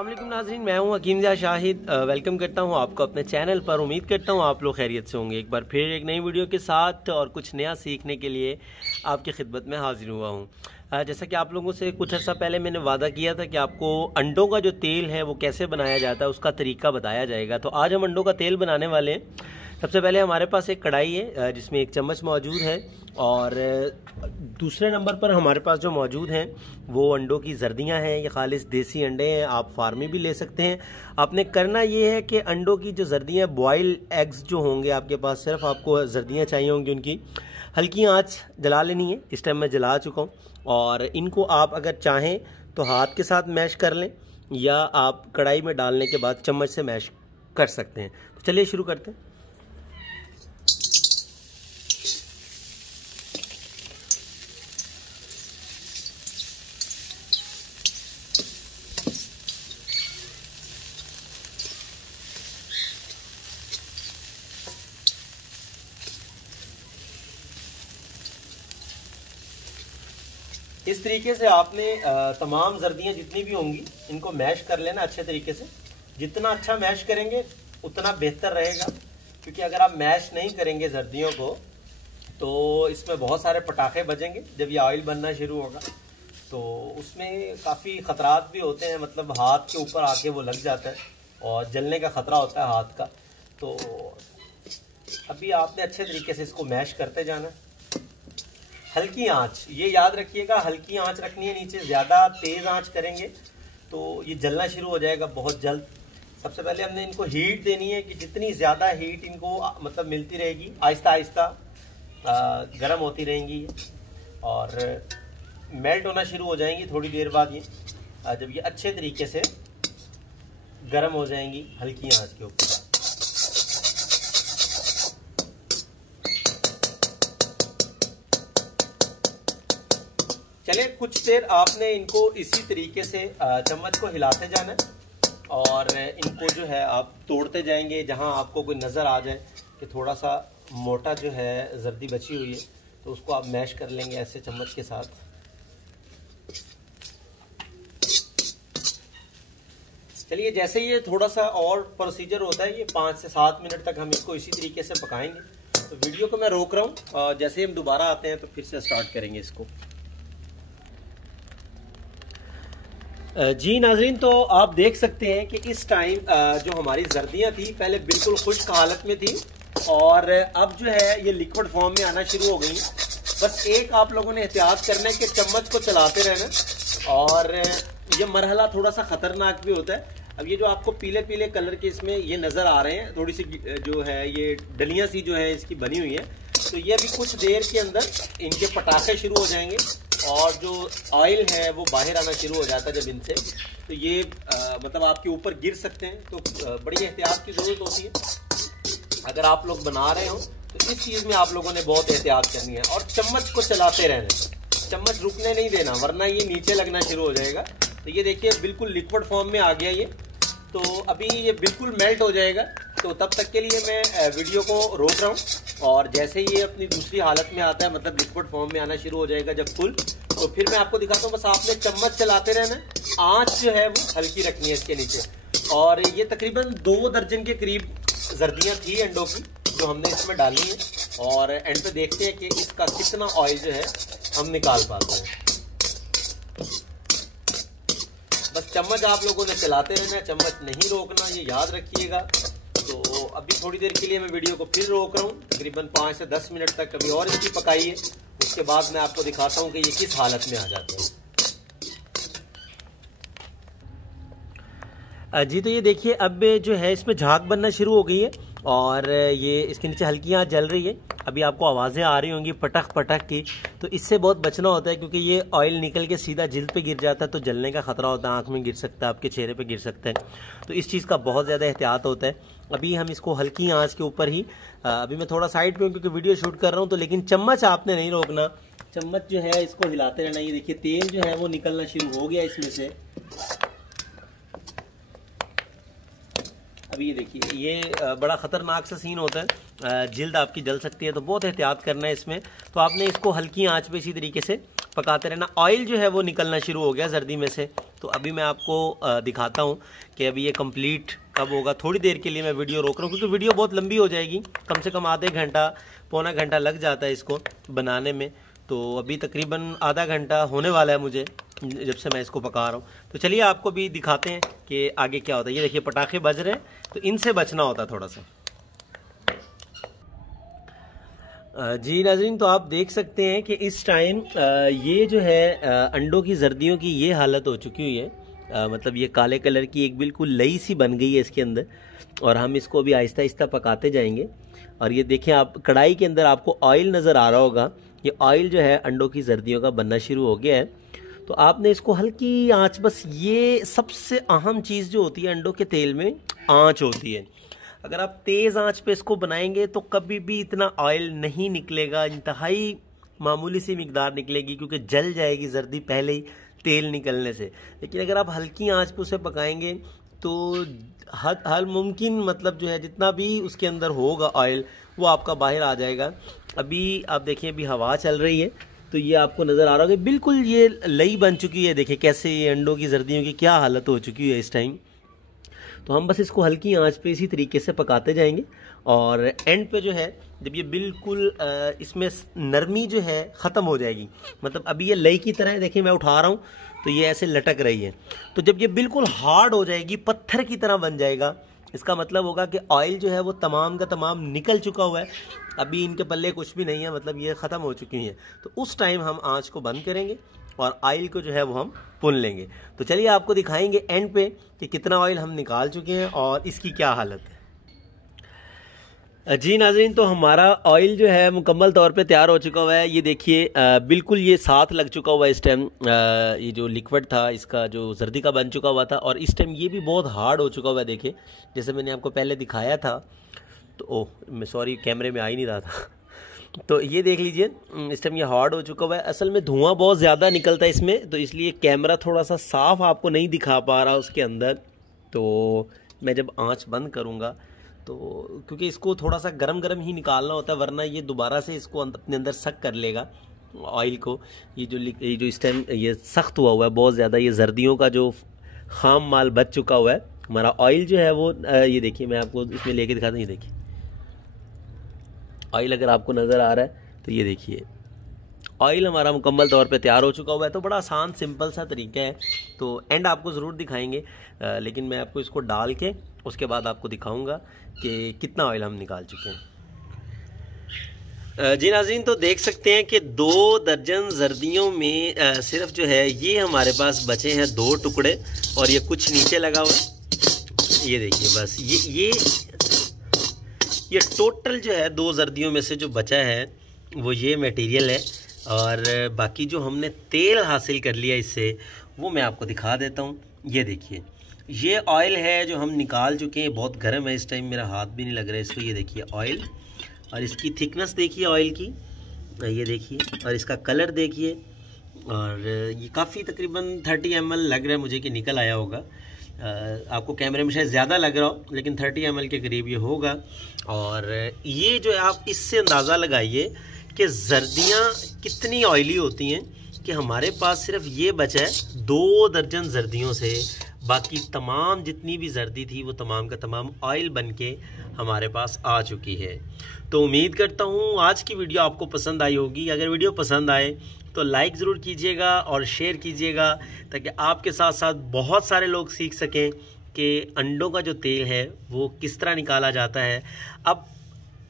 अस्सलाम वालेकुम नाज़रीन, मैं हूं हकीम ज़िया शाहिद। वेलकम करता हूं आपको अपने चैनल पर। उम्मीद करता हूं आप लोग खैरियत से होंगे। एक बार फिर एक नई वीडियो के साथ और कुछ नया सीखने के लिए आपकी खिदमत में हाजिर हुआ हूं। जैसा कि आप लोगों से कुछ अर्सा पहले मैंने वादा किया था कि आपको अंडों का जो तेल है वो कैसे बनाया जाता है उसका तरीका बताया जाएगा। तो आज हम अंडों का तेल बनाने वाले हैं। सबसे पहले हमारे पास एक कढ़ाई है जिसमें एक चम्मच मौजूद है, और दूसरे नंबर पर हमारे पास जो मौजूद हैं वो अंडों की जर्दियां हैं। ये खालिस देसी अंडे हैं, आप फार्मी भी ले सकते हैं। आपने करना ये है कि अंडों की जो जर्दियां, बॉयल एग्स जो होंगे आपके पास, सिर्फ आपको जर्दियां चाहिए होंगी, उनकी हल्की आंच जला लेनी है। इस टाइम मैं जला चुका हूँ। और इनको आप अगर चाहें तो हाथ के साथ मैश कर लें, या आप कढ़ाई में डालने के बाद चम्मच से मैश कर सकते हैं। तो चलिए शुरू करते हैं। इस तरीके से आपने तमाम जर्दियां जितनी भी होंगी इनको मैश कर लेना अच्छे तरीके से। जितना अच्छा मैश करेंगे उतना बेहतर रहेगा, क्योंकि अगर आप मैश नहीं करेंगे जर्दियों को तो इसमें बहुत सारे पटाखे बजेंगे। जब ये ऑयल बनना शुरू होगा तो उसमें काफ़ी ख़तरात भी होते हैं, मतलब हाथ के ऊपर आके वो लग जाता है और जलने का ख़तरा होता है हाथ का। तो अभी आपने अच्छे तरीके से इसको मैश करते जाना है। हल्की आंच, ये याद रखिएगा, हल्की आंच रखनी है नीचे। ज़्यादा तेज़ आंच करेंगे तो ये जलना शुरू हो जाएगा बहुत जल्द। सबसे पहले हमने इनको हीट देनी है कि जितनी ज़्यादा हीट इनको मतलब मिलती रहेगी, आहिस्ता आहिस्ता गर्म होती रहेंगी और मेल्ट होना शुरू हो जाएंगी। थोड़ी देर बाद ये जब ये अच्छे तरीके से गर्म हो जाएंगी हल्की आंच के ऊपर। चलिए कुछ देर आपने इनको इसी तरीके से चम्मच को हिलाते जाना है, और इनको जो है आप तोड़ते जाएंगे। जहां आपको कोई नज़र आ जाए कि थोड़ा सा मोटा जो है जर्दी बची हुई है तो उसको आप मैश कर लेंगे ऐसे चम्मच के साथ। चलिए जैसे ये थोड़ा सा और प्रोसीजर होता है, ये 5 से 7 मिनट तक हम इसको इसी तरीके से पकाएंगे। तो वीडियो को मैं रोक रहा हूँ, और जैसे हम दोबारा आते हैं तो फिर से स्टार्ट करेंगे इसको। जी नाजरीन, तो आप देख सकते हैं कि इस टाइम जो हमारी जर्दियां थी पहले बिल्कुल खुश्क हालत में थी, और अब जो है ये लिक्विड फॉर्म में आना शुरू हो गई। बस एक आप लोगों ने एहतियात करना है कि चम्मच को चलाते रहना, और ये मरहला थोड़ा सा खतरनाक भी होता है। अब ये जो आपको पीले पीले कलर के इसमें ये नज़र आ रहे हैं, थोड़ी सी जो है ये डलियां सी जो है इसकी बनी हुई है, तो ये अभी कुछ देर के अंदर इनके पटाखे शुरू हो जाएंगे और जो ऑयल है वो बाहर आना शुरू हो जाता है जब इनसे, तो ये मतलब आपके ऊपर गिर सकते हैं। तो बड़ी एहतियात की ज़रूरत होती है। अगर आप लोग बना रहे हो तो इस चीज़ में आप लोगों ने बहुत एहतियात करनी है, और चम्मच को चलाते रहना, चम्मच रुकने नहीं देना, वरना ये नीचे लगना शुरू हो जाएगा। तो ये देखिए बिल्कुल लिक्विड फॉर्म में आ गया ये। तो अभी ये बिल्कुल मेल्ट हो जाएगा, तो तब तक के लिए मैं वीडियो को रोक रहा हूँ, और जैसे ही ये अपनी दूसरी हालत में आता है, मतलब लिक्विड फॉर्म में आना शुरू हो जाएगा जब फुल, तो फिर मैं आपको दिखाता हूँ। बस आपने चम्मच चलाते रहना, आंच जो है वो हल्की रखनी है इसके नीचे। और ये तकरीबन 2 दर्जन के करीब जर्दियाँ थी अंडों की जो हमने इसमें डाली है, और एंड पे देखते हैं कि इसका कितना ऑयल जो है हम निकाल पाते हैं। बस चम्मच आप लोगों ने चलाते रहना, चम्मच नहीं रोकना, ये याद रखिएगा। तो अभी थोड़ी देर के लिए मैं वीडियो को फिर रोक रहा हूँ, तकरीबन 5 से 10 मिनट तक कभी और इसकी पकाई है। उसके बाद मैं आपको दिखाता हूँ कि ये किस हालत में आ जाते हैं। जी तो ये देखिए अब जो है इसमें झाग बनना शुरू हो गई है, और ये इसके नीचे हल्की आंच जल रही है। अभी आपको आवाज़ें आ रही होंगी पटक पटक की, तो इससे बहुत बचना होता है, क्योंकि ये ऑयल निकल के सीधा जिल्द पे गिर जाता है तो जलने का खतरा होता है, आंख में गिर सकता है, आपके चेहरे पे गिर सकता है। तो इस चीज़ का बहुत ज़्यादा एहतियात होता है। अभी हम इसको हल्की आंच के ऊपर ही, अभी मैं थोड़ा साइड पे हूँ क्योंकि वीडियो शूट कर रहा हूँ, तो लेकिन चम्मच आपने नहीं रोकना, चम्मच जो है इसको हिलाते रहना। ये देखिए तेल जो है वो निकलना शुरू हो गया इसमें से। अभी ये देखिए ये बड़ा ख़तरनाक सा सीन होता है, जिल्द आपकी जल सकती है, तो बहुत एहतियात करना है इसमें। तो आपने इसको हल्की आंच पे इसी तरीके से पकाते रहना। ऑयल जो है वो निकलना शुरू हो गया जर्दी में से, तो अभी मैं आपको दिखाता हूँ कि अभी ये कंप्लीट कब होगा। थोड़ी देर के लिए मैं वीडियो रोक रहा हूँ क्योंकि वीडियो बहुत लंबी हो जाएगी, कम से कम आधे घंटा पौना घंटा लग जाता है इसको बनाने में। तो अभी तकरीबन आधा घंटा होने वाला है मुझे जब से मैं इसको पका रहा हूँ। तो चलिए आपको भी दिखाते हैं कि आगे क्या होता है। ये देखिए पटाखे बज रहे हैं, तो इनसे बचना होता है थोड़ा सा। जी नाज़रीन, तो आप देख सकते हैं कि इस टाइम ये जो है अंडों की जर्दियों की ये हालत हो चुकी हुई है। मतलब ये काले कलर की एक बिल्कुल लई सी बन गई है इसके अंदर, और हम इसको अभी आहिस्ता आहिस्ता पकाते जाएंगे। और ये देखें आप, कढ़ाई के अंदर आपको ऑयल नज़र आ रहा होगा। ये ऑयल जो है अंडों की जर्दियों का बनना शुरू हो गया है। तो आपने इसको हल्की आंच, बस ये सबसे अहम चीज़ जो होती है अंडों के तेल में, आंच होती है। अगर आप तेज़ आंच पे इसको बनाएंगे तो कभी भी इतना ऑयल नहीं निकलेगा, इंतहाई मामूली सी मिकदार निकलेगी क्योंकि जल जाएगी जर्दी पहले ही तेल निकलने से। लेकिन अगर आप हल्की आंच पे उसे पकाएंगे तो हर मुमकिन मतलब जो है जितना भी उसके अंदर होगा ऑयल वो आपका बाहर आ जाएगा। अभी आप देखिए, अभी हवा चल रही है तो ये आपको नज़र आ रहा होगा बिल्कुल ये लई बन चुकी है। देखिए कैसे ये अंडों की जर्दियों की क्या हालत हो चुकी है इस टाइम। तो हम बस इसको हल्की आंच पे इसी तरीके से पकाते जाएंगे, और एंड पे जो है जब ये बिल्कुल इसमें नरमी जो है ख़त्म हो जाएगी, मतलब अभी ये लई की तरह है, देखिए मैं उठा रहा हूँ तो ये ऐसे लटक रही है। तो जब ये बिल्कुल हार्ड हो जाएगी, पत्थर की तरह बन जाएगा, इसका मतलब होगा कि ऑयल जो है वो तमाम का तमाम निकल चुका हुआ है, अभी इनके पल्ले कुछ भी नहीं है, मतलब ये ख़त्म हो चुकी हैं। तो उस टाइम हम आँच को बंद करेंगे और ऑयल को जो है वो हम पुन लेंगे। तो चलिए आपको दिखाएंगे एंड पे कि कितना ऑयल हम निकाल चुके हैं और इसकी क्या हालत है। जी नाज़रीन, तो हमारा ऑयल जो है मुकम्मल तौर पे तैयार हो चुका हुआ है। ये देखिए बिल्कुल ये साथ लग चुका हुआ है इस टाइम। ये जो लिक्विड था इसका जो जर्दी का बन चुका हुआ था, और इस टाइम ये भी बहुत हार्ड हो चुका हुआ है। देखिए जैसे मैंने आपको पहले दिखाया था, तो ओह मैं सॉरी कैमरे में आ ही नहीं रहा था। तो ये देख लीजिए इस टाइम ये हार्ड हो चुका हुआ है। असल में धुआं बहुत ज़्यादा निकलता है इसमें, तो इसलिए कैमरा थोड़ा सा साफ आपको नहीं दिखा पा रहा उसके अंदर। तो मैं जब आंच बंद करूँगा तो, क्योंकि इसको थोड़ा सा गरम गरम ही निकालना होता है, वरना ये दोबारा से इसको अपने अंदर सक कर लेगा ऑयल को। ये जो इस टाइम ये सख्त हुआ है बहुत ज़्यादा, ये जर्दियों का जो खाम माल बच चुका हुआ है। हमारा ऑयल जो है वो ये देखिए, मैं आपको इसमें लेके दिखाता हूँ। ये देखिए ऑयल अगर आपको नज़र आ रहा है तो ये देखिए ऑयल हमारा मुकम्मल तौर पे तैयार हो चुका हुआ है। तो बड़ा आसान सिंपल सा तरीका है, तो एंड आपको ज़रूर दिखाएंगे, लेकिन मैं आपको इसको डाल के उसके बाद आपको दिखाऊंगा कि कितना ऑयल हम निकाल चुके हैं। जी नाज़रीन, तो देख सकते हैं कि 2 दर्जन जर्दियों में सिर्फ जो है ये हमारे पास बचे हैं 2 टुकड़े, और ये कुछ नीचे लगा हुआ है। ये देखिए बस ये टोटल जो है 2 जर्दियों में से जो बचा है वो ये मटेरियल है, और बाकी जो हमने तेल हासिल कर लिया इससे वो मैं आपको दिखा देता हूँ। ये देखिए ये ऑयल है जो हम निकाल चुके हैं, बहुत गर्म है इस टाइम, मेरा हाथ भी नहीं लग रहा है इसको। ये देखिए ऑयल, और इसकी थिकनेस देखिए ऑयल की, ये देखिए, और इसका कलर देखिए, और ये काफ़ी तकरीबन 30 ml लग रहा है मुझे कि निकल आया होगा। आपको कैमरे में शायद ज़्यादा लग रहा हो, लेकिन 30 ml के करीब ये होगा। और ये जो है आप इससे अंदाज़ा लगाइए कि जर्दियाँ कितनी ऑयली होती हैं कि हमारे पास सिर्फ ये बचा है 2 दर्जन जर्दियों से, बाकी तमाम जितनी भी जर्दी थी वो तमाम का तमाम ऑयल बन के हमारे पास आ चुकी है। तो उम्मीद करता हूँ आज की वीडियो आपको पसंद आई होगी। अगर वीडियो पसंद आए तो लाइक ज़रूर कीजिएगा और शेयर कीजिएगा, ताकि आपके साथ साथ बहुत सारे लोग सीख सकें कि अंडों का जो तेल है वो किस तरह निकाला जाता है। अब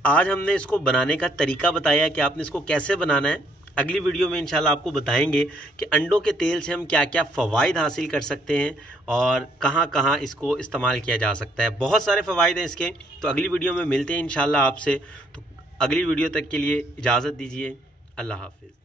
आज हमने इसको बनाने का तरीका बताया कि आपने इसको कैसे बनाना है। अगली वीडियो में इंशाल्लाह आपको बताएंगे कि अंडों के तेल से हम क्या क्या फ़वाइद हासिल कर सकते हैं और कहाँ कहाँ इसको इस्तेमाल किया जा सकता है। बहुत सारे फ़वाइद हैं इसके। तो अगली वीडियो में मिलते हैं इंशाल्लाह आपसे। तो अगली वीडियो तक के लिए इजाज़त दीजिए। अल्लाह हाफिज़।